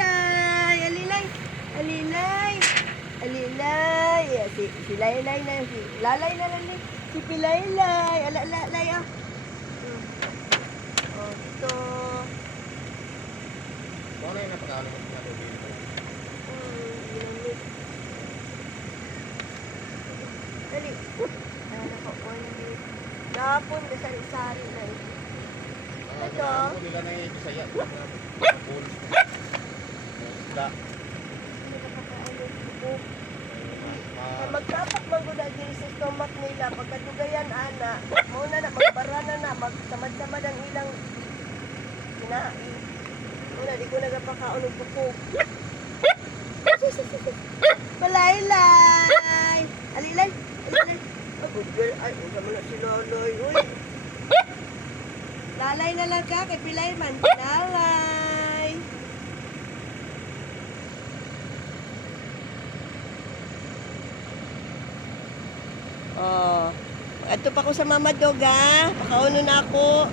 Laylay. Alilay. Alilay. Alilay. Si Laylay na. Si Lalay na lang. Si Pilaylay. Lay ah. Oh, ito. Ano yung napakaalam mo na dito? Ginamit. Dali. Nakakuha na. Gapon, sari-sari na ito. Ito. Ano nila na yung saya? Pools. Isda. Magtapak maguna diri sa stomach nila pagkadugayan ana muna na magbarana na magtamad-tamad ang ilang kinain. Muna di ko nagapakaon og buko. Palaylay. Alilay. Alilay. Oh, good girl. Ay, unsa man na si Loloy. Uy. Lalay na lang ka kay Pilay man. Lalay. Oh. Ato pa ko sa Mama Dog ha. Pakauno na ako.